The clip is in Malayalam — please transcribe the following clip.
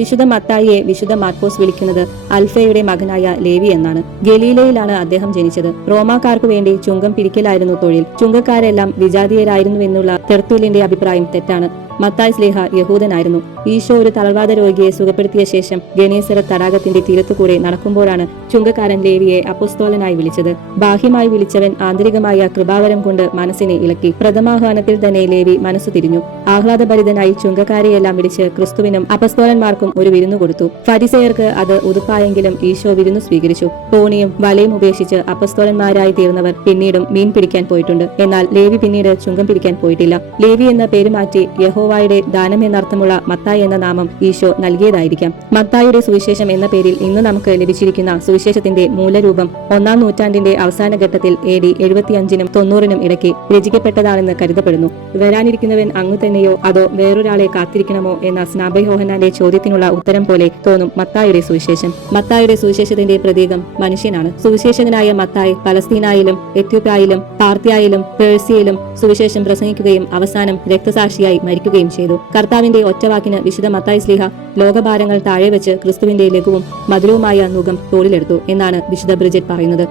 വിശുദ്ധ മത്തായിയെ വിശുദ്ധ മാർക്കോസ് വിളിക്കുന്നത് അൽഫയുടെ മകനായ ലേവി എന്നാണ്. ഗലീലയിലാണ് അദ്ദേഹം ജനിച്ചത്. റോമാക്കാർക്കു വേണ്ടി ചുങ്കം പിരിക്കലായിരുന്നു തൊഴിൽ. ചുങ്കക്കാരെല്ലാം വിജാതീയരായിരുന്നുവെന്നുള്ള തെർത്തുല്യന്റെ അഭിപ്രായം തെറ്റാണ്. മത്തായി സ്ലീഹ യഹൂദനായിരുന്നു. ഈശോ ഒരു തളർവാദ രോഗിയെ സുഖപ്പെടുത്തിയ ശേഷം ഗനേസരത്ത് തടാകത്തിന്റെ തീരത്തുകൂടെ നടക്കുമ്പോഴാണ് ചുങ്കക്കാരൻ ലേവിയെ അപ്പോസ്തോലനായി വിളിച്ചത്. ബാഹ്യമായി വിളിച്ചവൻ ആന്തരികമായ കൃപാവരം കൊണ്ട് മനസ്സിനെ ഇളക്കി. പ്രഥമാഹ്വാനത്തിൽ തന്നെ ലേവി മനസ്സു തിരിഞ്ഞു. ആഹ്ലാദഭരിതനായി ചുങ്കക്കാരെയെല്ലാം വിളിച്ച് ക്രിസ്തുവിനും അപ്പസ്തോലന്മാർക്കും ഒരു വിരുന്നു കൊടുത്തു. ഫരിസേയർക്ക് അത് ഉതുപ്പായെങ്കിലും ഈശോ വിരുന്നു സ്വീകരിച്ചു. തോണിയും വലയും ഉപേക്ഷിച്ച് അപ്പസ്തോലന്മാരായി തീർന്നവർ പിന്നീടും മീൻ പിടിക്കാൻ പോയിട്ടുണ്ട്. എന്നാൽ ലേവി പിന്നീട് ചുങ്കം പിടിക്കാൻ പോയിട്ടില്ല. ലേവി എന്ന പേര് മാറ്റി യഹോവയുടെ ദാനം എന്നർത്ഥമുള്ള മത്തായി എന്ന നാമം ഈശോ നൽകിയതായിരിക്കാം. മത്തായിയുടെ സുവിശേഷം എന്ന പേരിൽ ഇന്ന് നമുക്ക് ലഭിച്ചിരിക്കുന്ന സുവിശേഷത്തിന്റെ മൂലരൂപം 1-ാം നൂറ്റാണ്ടിന്റെ അവസാന ഘട്ടത്തിൽ AD 75-നും 90-നും ഇടയ്ക്ക് രചിക്കപ്പെട്ടതാണെന്ന് കരുതപ്പെടുന്നു. വരാനിരിക്കുന്നവൻ അങ്ങു തന്നെയോ അതോ വേറൊരാളെ കാത്തിരിക്കണമോ എന്ന സ്നാപക യോഹന്നാന്റെ ചോദ്യത്തിനുള്ള ഉത്തരം പോലെ തോന്നും മത്തായിയുടെ സുവിശേഷം. മത്തായിയുടെ സുവിശേഷത്തിന്റെ പ്രതീകം മനുഷ്യനാണ്. സുവിശേഷകനായ മത്തായി പലസ്തീനായിലും എത്യോപ്യയിലും പാർത്തിയായിലും പേഴ്സിയയിലും സുവിശേഷം പ്രസംഗിക്കുകയും അവസാനം രക്തസാക്ഷിയായി മരിക്കുകയും ചെയ്തു. കർത്താവിന്റെ ഒറ്റവാക്കിന് വിശുദ്ധ മത്തായി സ്ലീഹ ലോകഭാരങ്ങൾ താഴെ വെച്ച് ക്രിസ്തുവിന്റെ ലഘുവും മധുരവുമായ നുകം തോളിലെടുത്തു എന്നാണ് വിശുദ്ധ ബ്രിജിറ്റ് പറയുന്നത്.